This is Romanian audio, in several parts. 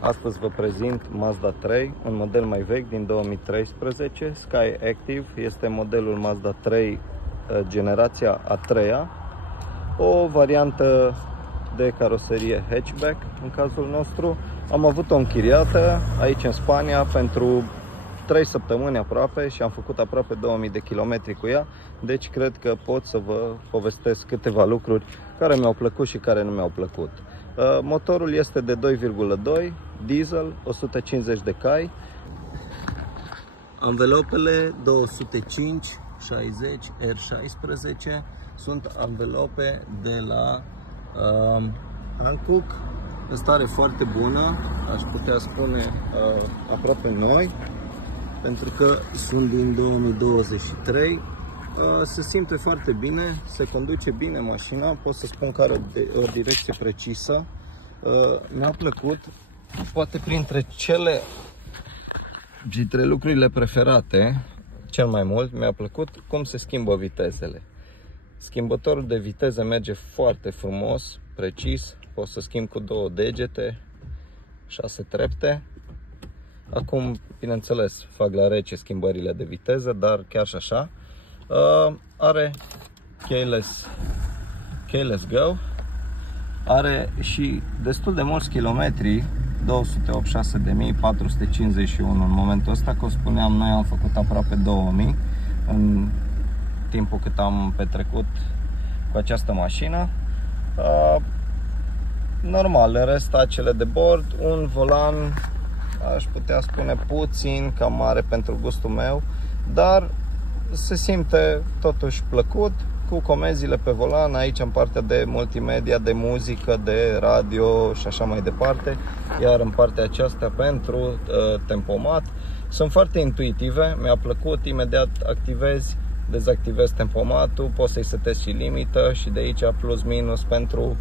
Astăzi vă prezint Mazda 3, un model mai vechi din 2013. Sky Active este modelul Mazda 3 generația a treia, o variantă de caroserie hatchback în cazul nostru. Am avut-o închiriată aici în Spania pentru 3 săptămâni aproape și am făcut aproape 2000 de kilometri cu ea, deci cred că pot să vă povestesc câteva lucruri care mi-au plăcut și care nu mi-au plăcut. Motorul este de 2,2 diesel, 150 de cai. Anvelopele 205 60 R16 sunt anvelope de la Hankook, în stare foarte bună, aș putea spune aproape noi, pentru că sunt din 2023. Se simte foarte bine, se conduce bine mașina, pot să spun că are o direcție precisă. Mi-a plăcut, poate printre lucrurile preferate, cel mai mult mi-a plăcut cum se schimbă vitezele. Schimbătorul de viteză merge foarte frumos, precis, pot să schimb cu 2 degete, 6 trepte. Acum, bineînțeles, fac la rece schimbările de viteză, dar chiar și așa. Are keyless go, are și destul de mulți kilometri, 286.451 în momentul ăsta. Cum spuneam, noi am făcut aproape 2000 în timpul cât am petrecut cu această mașină. Normal, în rest, acele de bord, un volan, aș putea spune puțin cam mare pentru gustul meu, dar se simte totuși plăcut, cu comenzile pe volan, aici în partea de multimedia, de muzică, de radio și așa mai departe, iar în partea aceasta pentru tempomat. Sunt foarte intuitive, mi-a plăcut, imediat activezi, dezactivezi tempomatul, poți să-i setezi și limită și de aici plus minus pentru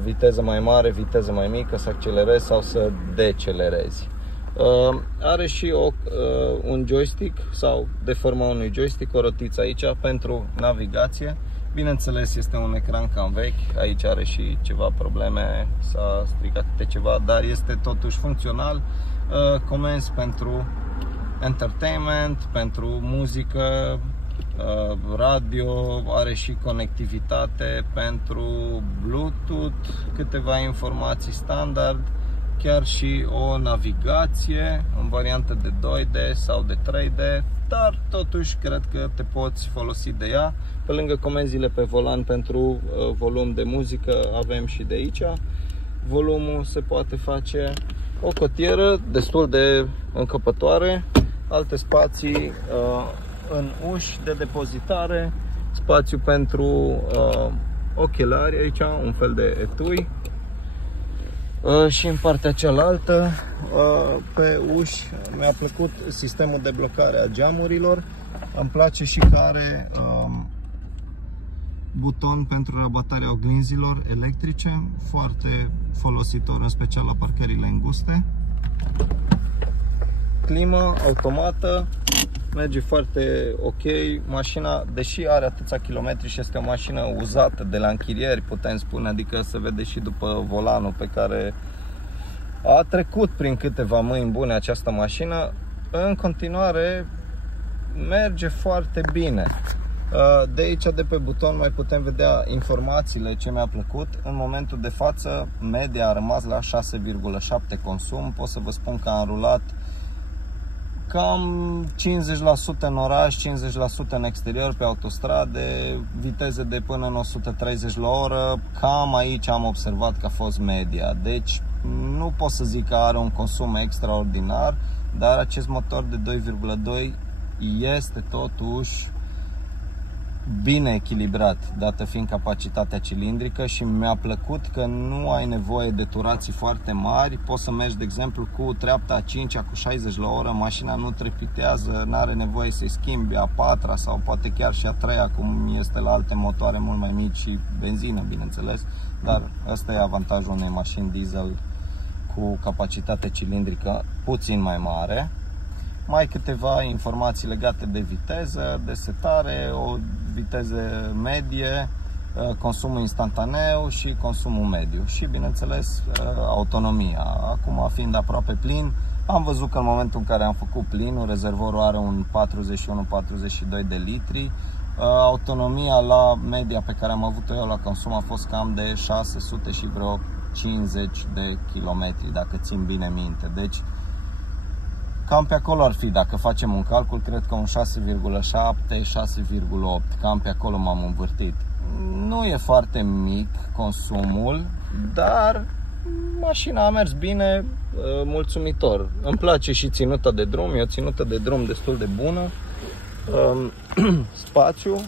viteză mai mare, viteză mai mică, să accelerezi sau să decelerezi. Are și un joystick sau de forma unui joystick, o rotiță aici pentru navigație. Bineînțeles, este un ecran cam vechi, aici are și ceva probleme, s-a stricat câte ceva, dar este totuși funcțional. Comenzi pentru entertainment, pentru muzică, radio, are și conectivitate pentru Bluetooth, câteva informații standard, chiar și o navigație în variantă de 2D sau de 3D, dar totuși cred că te poți folosi de ea. Pe lângă comenzile pe volan pentru volum de muzică, avem și de aici. Volumul se poate face, o cotieră destul de încăpătoare, alte spații în uși de depozitare, spațiu pentru ochelari aici, un fel de etui. Și în partea cealaltă, pe uși, mi-a plăcut sistemul de blocare a geamurilor. Îmi place și că are buton pentru rabatarea oglinzilor electrice, foarte folositor, în special la parcările înguste. Climă automată, merge foarte ok. Mașina, deși are atâția kilometri și este o mașină uzată de la închirieri, putem spune, adică se vede și după volanul pe care a trecut prin câteva mâini bune această mașină, în continuare merge foarte bine. De aici, de pe buton, mai putem vedea informațiile ce mi-a plăcut. În momentul de față, media a rămas la 6,7 consum. Pot să vă spun că am rulat cam 50% în oraș, 50% în exterior pe autostrade, viteze de până în 130 la oră, cam aici am observat că a fost media. Deci nu pot să zic că are un consum extraordinar, dar acest motor de 2,2 este totuși bine echilibrat, dată fiind capacitatea cilindrică, și mi-a plăcut că nu ai nevoie de turații foarte mari. Poți să mergi, de exemplu, cu treapta a 5-a cu 60 la oră, mașina nu trepitează, nu are nevoie să-i schimbi a 4-a sau poate chiar și a 3-a, cum este la alte motoare mult mai mici și benzină, bineînțeles, dar ăsta e avantajul unei mașini diesel cu capacitate cilindrică puțin mai mare. Mai câteva informații legate de viteză, de setare, o viteză medie, consumul instantaneu și consumul mediu și, bineînțeles, autonomia. Acum, fiind aproape plin, am văzut că în momentul în care am făcut plinul, rezervorul are un 41-42 de litri. Autonomia la media pe care am avut-o eu la consum a fost cam de 600 și vreo 50 de kilometri, dacă țin bine minte. Deci, cam pe acolo ar fi, dacă facem un calcul, cred că un 6,7, 6,8, cam pe acolo m-am învârtit. Nu e foarte mic consumul, dar mașina a mers bine, mulțumitor. Îmi place și ținuta de drum, e o ținută de drum destul de bună. Spațiu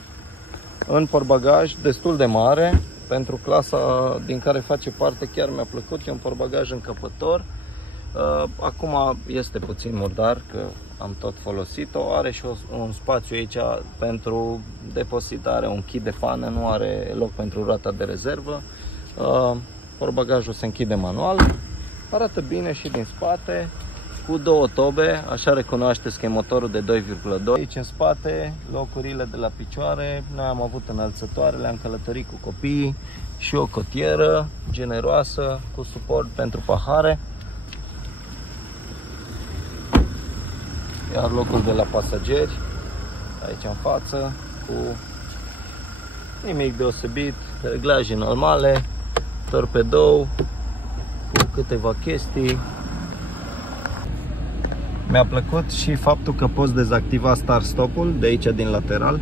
în portbagaj destul de mare, pentru clasa din care face parte chiar mi-a plăcut, e un portbagaj încăpător. Acum este puțin murdar, că am tot folosit-o, are și un spațiu aici pentru depozitare, un kit de fană, nu are loc pentru roata de rezervă. Portbagajul se închide manual, arată bine și din spate, cu două tobe, așa recunoașteți că e motorul de 2,2. Aici în spate, locurile de la picioare, noi am avut înălțătoare, le-am călătorit cu copiii și o cotieră generoasă cu suport pentru pahare. Iar locul de la pasageri, aici în față, cu nimic deosebit, reglaje normale, torpedou, cu câteva chestii. Mi-a plăcut și faptul că poți dezactiva start-stop-ul de aici din lateral.